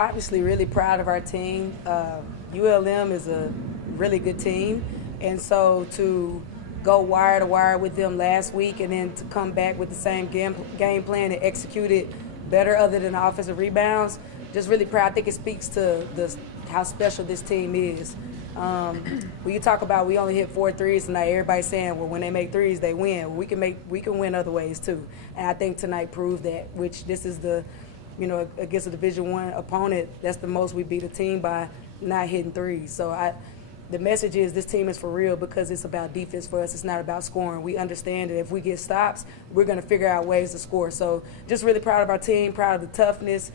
obviously really proud of our team. ULM is a really good team, and so to go wire to wire with them last week and then to come back with the same game plan and execute it better other than the offensive rebounds, just really proud. I think it speaks to how special this team is. When you talk about we only hit 4 threes tonight, everybody's saying, well, when they make threes, they win. Well, we can win other ways too, and I think tonight proved that. Which this is against a Division I opponent, that's the most we beat a team by not hitting threes. So the message is this team is for real because it's about defense for us. It's not about scoring. We understand that if we get stops, we're going to figure out ways to score. So just really proud of our team, proud of the toughness.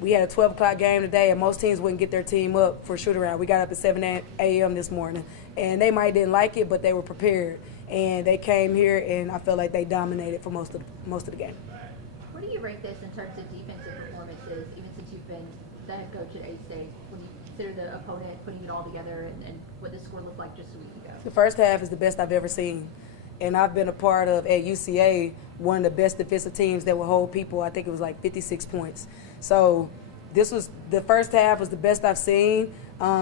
We had a 12 o'clock game today, and most teams wouldn't get their team up for shoot-around. We got up at 7 a.m. this morning, and they might didn't like it, but they were prepared. And they came here, and I felt like they dominated for most of the game. What do you rate this in terms of defensive performances, even since you've been the head coach at A-State, when you consider the opponent, putting it all together, and what the score looked like just a week ago? The first half is the best I've ever seen. And I've been a part of, at UCA, one of the best defensive teams that would hold people. I think it was like 56 points. So the first half was the best I've seen.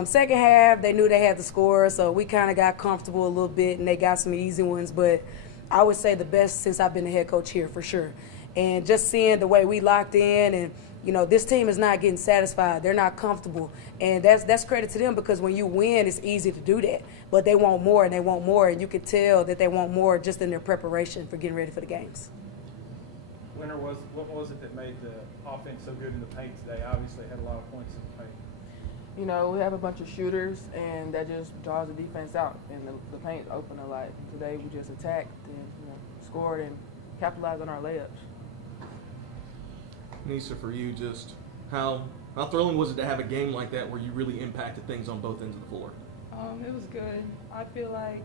Second half, they knew they had to score, so we kind of got comfortable a little bit, and they got some easy ones. But I would say the best since I've been the head coach here, for sure. And just seeing the way we locked in, and this team is not getting satisfied. They're not comfortable, and that's credit to them because when you win, it's easy to do that. But they want more, and they want more, and you could tell that they want more just in their preparation for getting ready for the games. Wynter, what was it that made the offense so good in the paint today? Obviously, had a lot of points in the paint. We have a bunch of shooters, and that just draws the defense out, and the paint's open a lot. Today, we just attacked and scored and capitalized on our layups. Nissa, for you, just how thrilling was it to have a game like that where you really impacted things on both ends of the floor? It was good. I feel like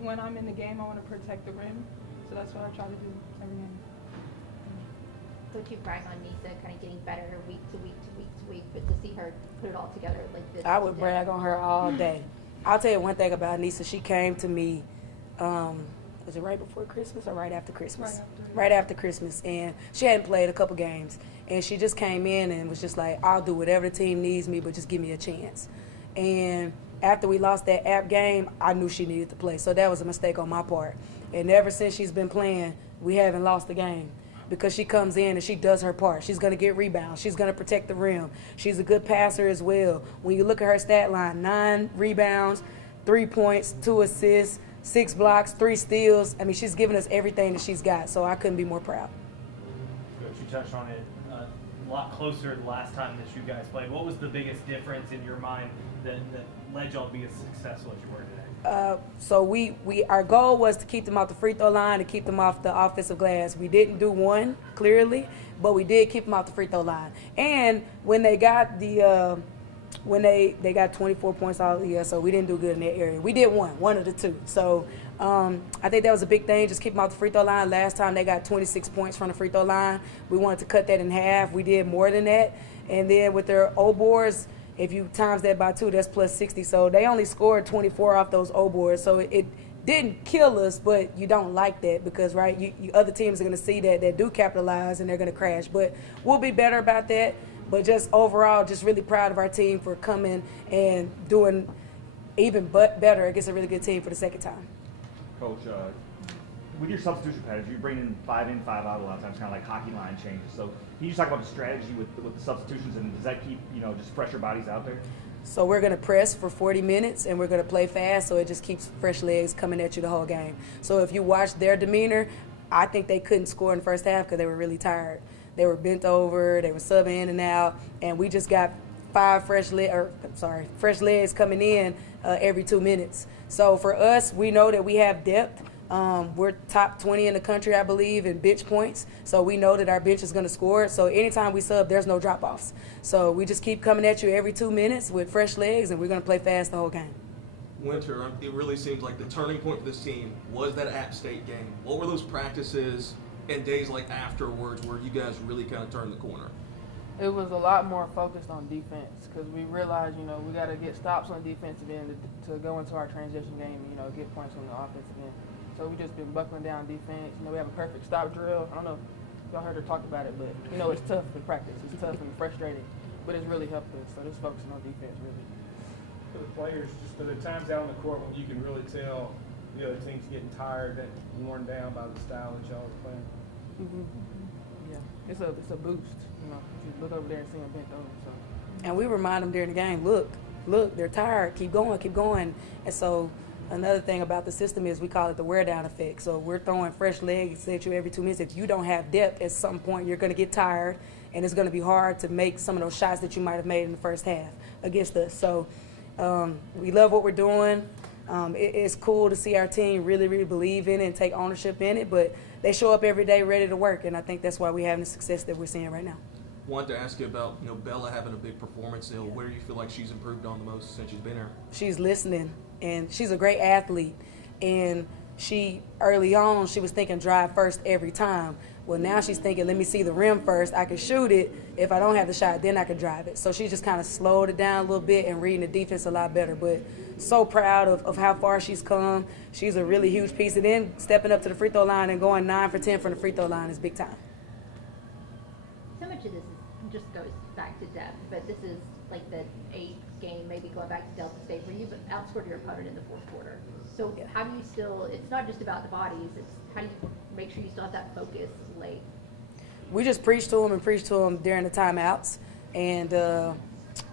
when I'm in the game, I want to protect the rim, so that's what I try to do every game. So to brag on Nissa kind of getting better week to week to week to week, but to see her put it all together like this. I would brag on her all day. I'll tell you one thing about Nissa. She came to me, was it right before Christmas or right after Christmas? Right after Christmas, and she hadn't played a couple games. And she just came in and was just like, I'll do whatever the team needs me, but just give me a chance. And after we lost that app game, I knew she needed to play. So that was a mistake on my part. And ever since she's been playing, we haven't lost the game because she comes in and she does her part. She's going to get rebounds. She's going to protect the rim. She's a good passer as well. When you look at her stat line, 9 rebounds, 3 points, 2 assists, 6 blocks, 3 steals. I mean, she's given us everything that she's got, so I couldn't be more proud. Coach, you touched on it a lot closer the last time that you guys played. What was the biggest difference in your mind that led y'all to be as successful as you were today? So our goal was to keep them off the free throw line, to keep them off the offensive glass. We didn't do one, clearly, but we did keep them off the free throw line. And when they got when they got 24 points all year, so we didn't do good in that area. We did one of the two. So I think that was a big thing, just keep them off the free throw line. Last time they got 26 points from the free throw line. We wanted to cut that in half. We did more than that. And then with their O boards, if you times that by 2, that's plus 60. So they only scored 24 off those O boards. So it didn't kill us, but you don't like that because, right, you other teams are going to see that do capitalize and they're going to crash. But we'll be better about that. But just overall, just really proud of our team for coming and doing even better against a really good team for the second time. Coach, with your substitution patterns, you bring in 5 in, 5 out a lot of times, kind of like hockey line changes. So can you just talk about the strategy with the substitutions, and does that keep just fresher bodies out there? So we're going to press for 40 minutes, and we're going to play fast, so it just keeps fresh legs coming at you the whole game. So if you watch their demeanor, I think they couldn't score in the first half because they were really tired. They were bent over, they were subbing in and out, and we just got 5 fresh legs coming in every 2 minutes. So for us, we know that we have depth. We're top 20 in the country, I believe, in bench points. So we know that our bench is going to score. So anytime we sub, there's no drop-offs. So we just keep coming at you every 2 minutes with fresh legs, and we're going to play fast the whole game. Wynter, it really seems like the turning point for this team was that App State game. What were those practices and days like afterwards where you guys really kind of turned the corner? It was a lot more focused on defense because we realized, we got to get stops on the defensive end to go into our transition game and, get points on the offensive end. So we just been buckling down defense. We have a perfect stop drill. I don't know if y'all heard her talk about it, but, it's tough in practice. It's tough and frustrating. but it's really helped us. So just focusing on defense really. For the players, just for the times out on the court when you can really tell the other team's getting tired, that worn down by the style that y'all are playing. Yeah, it's a boost. You know, you look over there and see them bent over. So. And we remind them during the game, look, they're tired. Keep going. And so another thing about the system is we call it the wear down effect. So we're throwing fresh legs at you every 2 minutes. If you don't have depth, at some point you're going to get tired, and it's going to be hard to make some of those shots that you might have made in the first half against us. So we love what we're doing. It's cool to see our team really, really believe in it and take ownership in it, but they show up every day ready to work, and I think that's why we're having the success that we're seeing right now. Wanted to ask you about, Bella having a big performance. Where do you feel like she's improved on the most since she's been here? She's listening, and she's a great athlete. And early on, she was thinking drive first every time. Well, now she's thinking, let me see the rim first. I can shoot it. If I don't have the shot, then I can drive it. So she just kind of slowed it down a little bit and reading the defense a lot better. But so proud of how far she's come. She's a really huge piece. And then stepping up to the free throw line and going 9 for 10 from the free throw line is big time. So much of this just goes back to depth, but this is like the 8th game, maybe going back to Delta State, where you've outscored your opponent in the fourth quarter. So how do you still, it's not just about the bodies, it's how do you make sure you still have that focus late? We just preach to them during the timeouts. And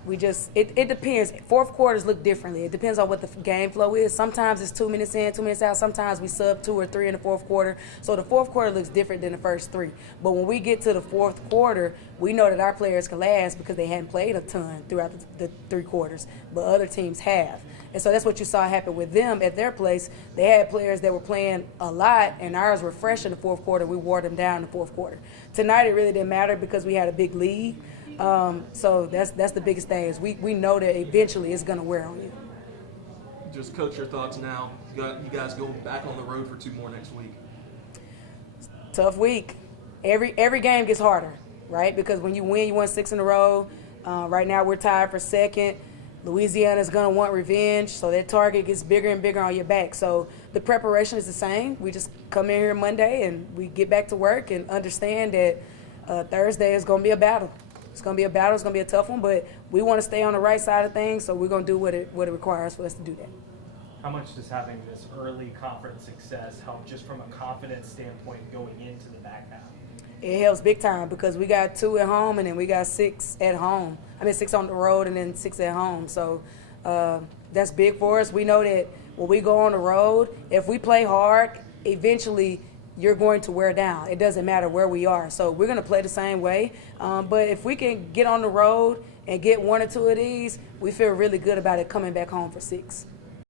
it depends. Fourth quarters look differently. It depends on what the game flow is. Sometimes it's 2 minutes in, 2 minutes out. Sometimes we sub 2 or 3 in the fourth quarter. So the fourth quarter looks different than the first 3. But when we get to the fourth quarter, we know that our players can last because they hadn't played a ton throughout the 3 quarters, but other teams have. And so that's what you saw happen with them at their place. They had players that were playing a lot, and ours were fresh in the fourth quarter. We wore them down in the fourth quarter. Tonight it really didn't matter because we had a big lead. So that's the biggest thing is we know that eventually it's going to wear on you. Just coach, your thoughts now. You guys go back on the road for 2 more next week. Tough week. Every game gets harder, right? Because when you win 6 in a row. Right now we're tied for second. Louisiana's going to want revenge, so that target gets bigger and bigger on your back. So the preparation is the same. We just come in here Monday and we get back to work and understand that Thursday is going to be a battle. It's going to be a battle. It's going to be a tough one, but we want to stay on the right side of things, so we're going to do what it requires for us to do that. How much does having this early conference success help just from a confidence standpoint going into the back half? It helps big time because we got 2 at home and then we got 6 at home. 6 on the road and then 6 at home. So that's big for us. We know that when we go on the road, if we play hard, eventually you're going to wear down. It doesn't matter where we are. So we're going to play the same way. But if we can get on the road and get 1 or 2 of these, we feel really good about it coming back home for 6.